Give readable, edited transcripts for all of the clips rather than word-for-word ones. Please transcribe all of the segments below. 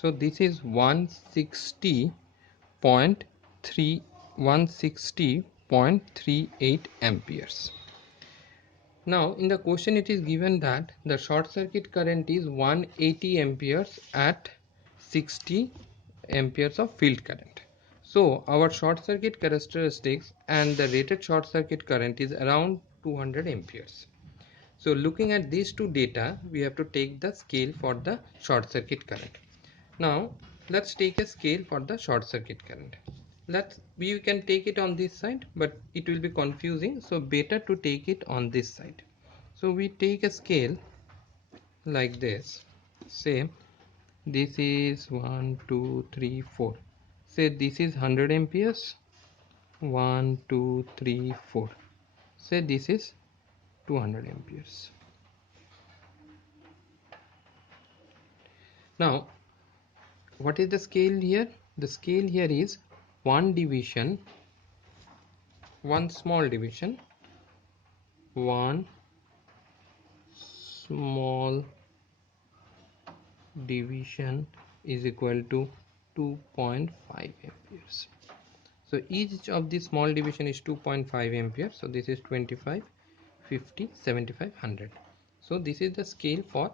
So this is 160.38 amperes. Now in the question it is given that the short circuit current is 180 amperes at 60 amperes of field current. So our short circuit characteristics and the rated short circuit current is around 200 amperes. So looking at these two data, we have to take the scale for the short circuit current. Now let's take a scale for the short circuit current. We can take it on this side, but it will be confusing, so better to take it on this side. So we take a scale like this. Say this is 1 2 3 4. Say this is 100 amperes. 1 2 3 4. Say this is 200 amperes. Now what is the scale here? The scale here is one division, one small division, one small division is equal to 2.5 amperes. So each of the small division is 2.5 amperes. So this is 25, 50, 75, 100. So this is the scale for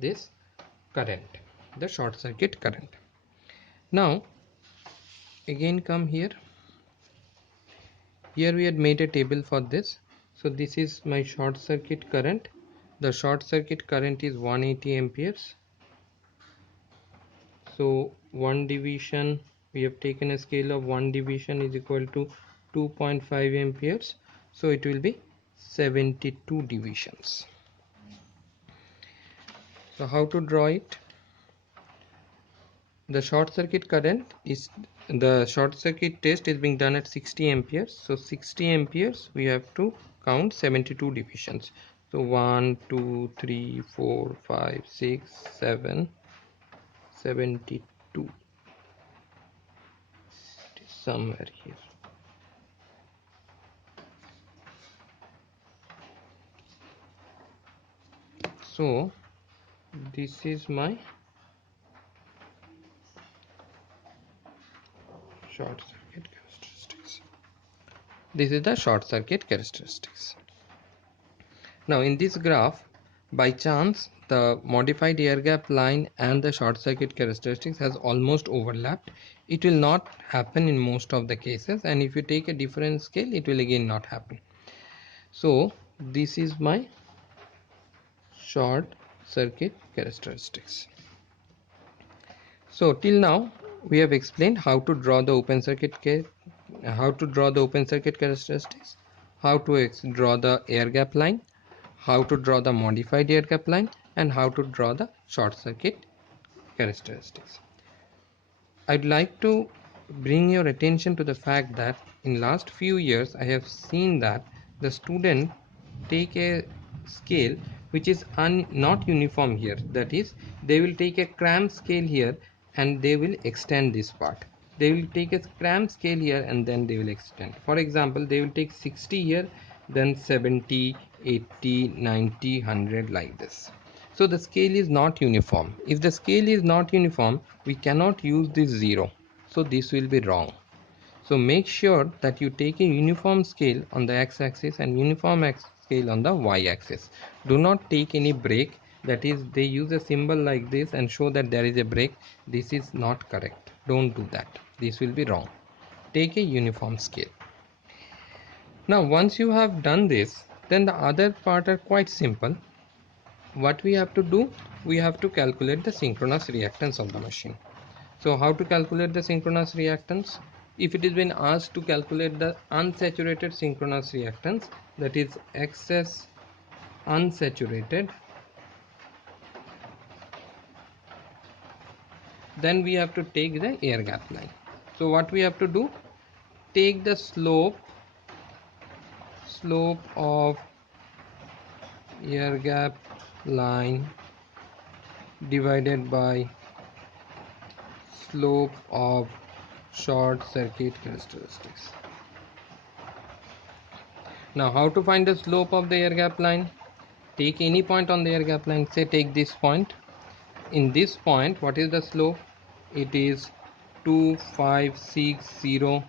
this current, the short circuit current. Now again come here. Here we had made a table for this. So this is my short circuit current. The short circuit current is 180 amperes. So one division, we have taken a scale of one division is equal to 2.5 amperes. So it will be 72 divisions. So how to draw it? The short circuit current is, the short circuit test is being done at 60 amperes. So 60 amperes we have to count 72 divisions. So 1 2 3 4 5 6 7 72. It is somewhere here. So this is my short circuit characteristics. This is the short circuit characteristics. Now in this graph, by chance the modified air gap line and the short circuit characteristics has almost overlapped. It will not happen in most of the cases, and if you take a different scale it will again not happen. So this is my short circuit characteristics. So till now we have explained how to draw the open circuit characteristics, how to draw the air gap line, how to draw the modified air gap line, and how to draw the short circuit characteristics. I'd like to bring your attention to the fact that in last few years I have seen that the student take a scale which is not uniform here. That is, they will take a cram scale here and they will extend this part. They will take a cram scale here and then they will extend. For example, they will take 60 here, then 70, 80, 90, 100 like this. So the scale is not uniform. If the scale is not uniform, we cannot use this 0. So this will be wrong. So make sure that you take a uniform scale on the x-axis and uniform scale on the y-axis. Do not take any break. That is, they use a symbol like this and show that there is a break. This is not correct. Don't do that. This will be wrong. Take a uniform scale. Now once you have done this, then the other part are quite simple. What we have to do, we have to calculate the synchronous reactance of the machine. So how to calculate the synchronous reactance? If it is been asked to calculate the unsaturated synchronous reactance, that is excess unsaturated, then we have to take the air gap line. So what we have to do, take the slope of air gap line divided by slope of short circuit characteristics. Now how to find the slope of the air gap line? Take any point on the air gap line. Say take this point. In this point, what is the slope? it is 2560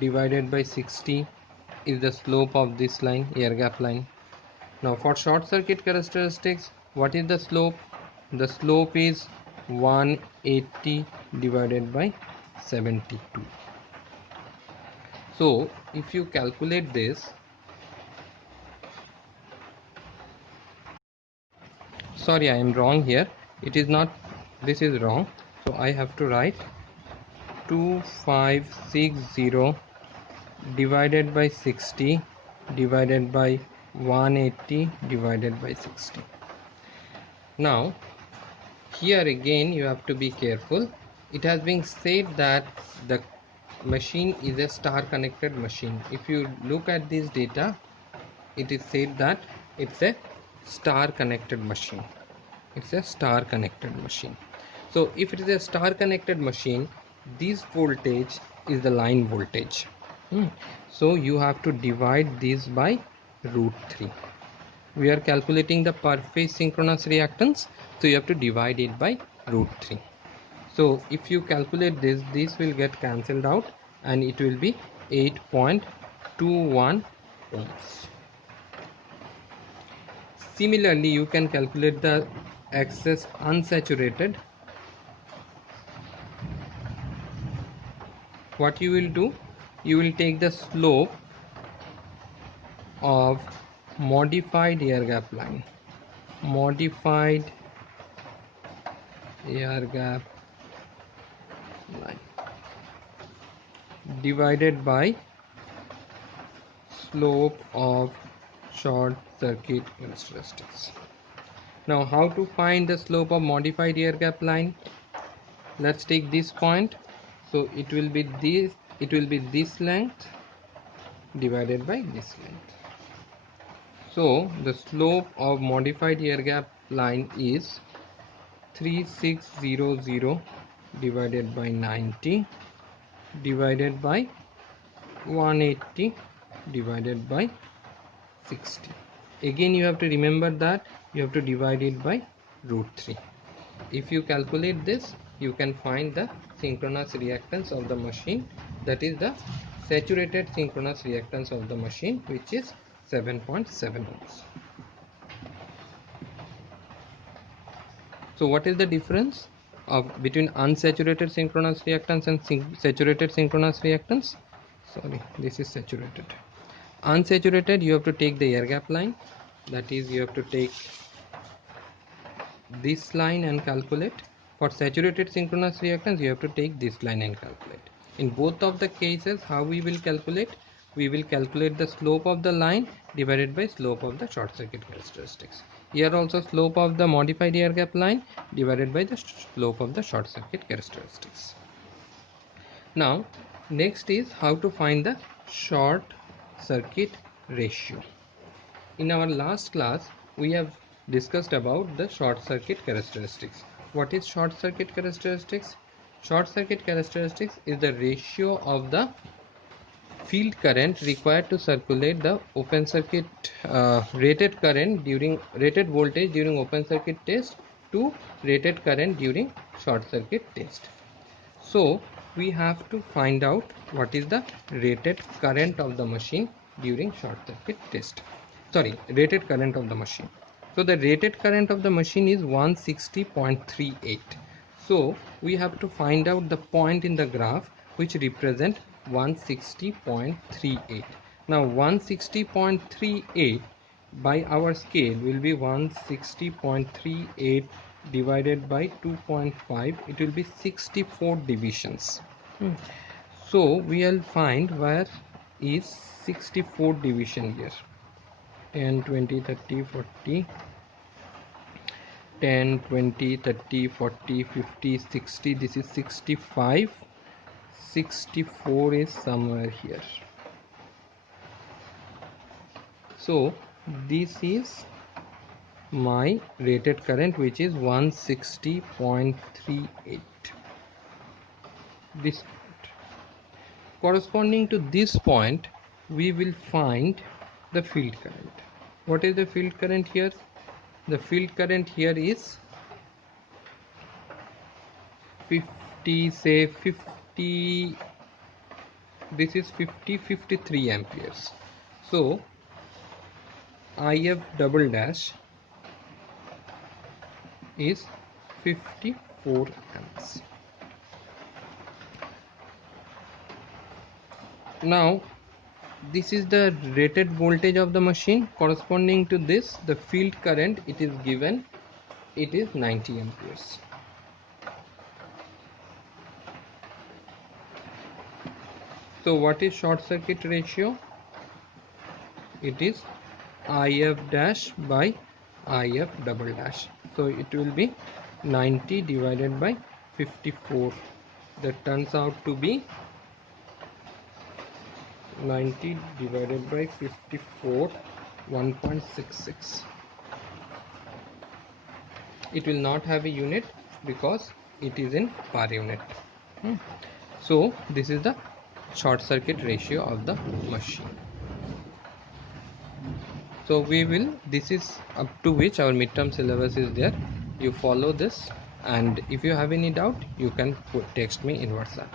divided by 60 is the slope of this line, air gap line. Now for short circuit characteristics, what is the slope? The slope is 180 divided by 72. So if you calculate this, sorry, I am wrong here, it is not, this is wrong, so I have to write 2560 divided by 60 divided by 180 divided by 60. Now here again you have to be careful. It has been said that the machine is a star connected machine. If you look at this data, it is said that it's a star connected machine. It's a star connected machine. So if it is a star connected machine, this voltage is the line voltage. So you have to divide this by √3. We are calculating the per phase synchronous reactance, so you have to divide it by √3. So if you calculate this, this will get cancelled out and it will be 8.21 ohms. Similarly, you can calculate the excess unsaturated. What you will do, you will take the slope of modified air gap line, modified air gap line divided by slope of short circuit characteristics. Now how to find the slope of modified air gap line? Let's take this point, so it will be this length divided by this length. So the slope of modified air gap line is 3600 divided by 90 divided by 180 divided by 60. Again you have to remember that you have to divide it by √3. If you calculate this, you can find the synchronous reactance of the machine, that is the saturated synchronous reactance of the machine, which is 7.7 ohms. So what is the difference between unsaturated synchronous reactance and saturated synchronous reactance? Sorry, this is saturated. Unsaturated, you have to take the air gap line, that is you have to take this line and calculate. For saturated synchronous reactance, you have to take this line and calculate. In both of the cases, how we will calculate? We will calculate the slope of the line divided by slope of the short circuit characteristics. Here also slope of the modified air gap line divided by the slope of the short circuit characteristics. Now next is how to find the short circuit ratio. In our last class, we have discussed about the short circuit characteristics. What is short circuit characteristics? Short circuit characteristics is the ratio of the field current required to circulate the open circuit rated current during rated voltage during open circuit test to rated current during short circuit test. So we have to find out what is the rated current of the machine during short circuit test. Sorry, rated current of the machine. So the rated current of the machine is 160.38. So we have to find out the point in the graph which represent 160.38. Now 160.38 by our scale will be 160.38 divided by 2.5, it will be 64 divisions. So we will find where is 64 division here. 10 20 30 40, 10 20 30 40 50 60, this is 65, 64 is somewhere here. So this is my rated current, which is 160.38. this point. Corresponding to this point, we will find the field current. What is the field current here? The field current here is 50, say 50, this is 53 amperes. So IF double dash is 54 amps. Now this is the rated voltage of the machine. Corresponding to this, the field current it is given, it is 90 amperes. So what is short circuit ratio? It is IF dash by IF double dash. So it will be 90 divided by 54. That turns out to be 90 divided by 54, 1.66. It will not have a unit because it is in per unit. So this is the short circuit ratio of the machine. So this is up to which our midterm syllabus is there. You follow this, and if you have any doubt you can text me in WhatsApp.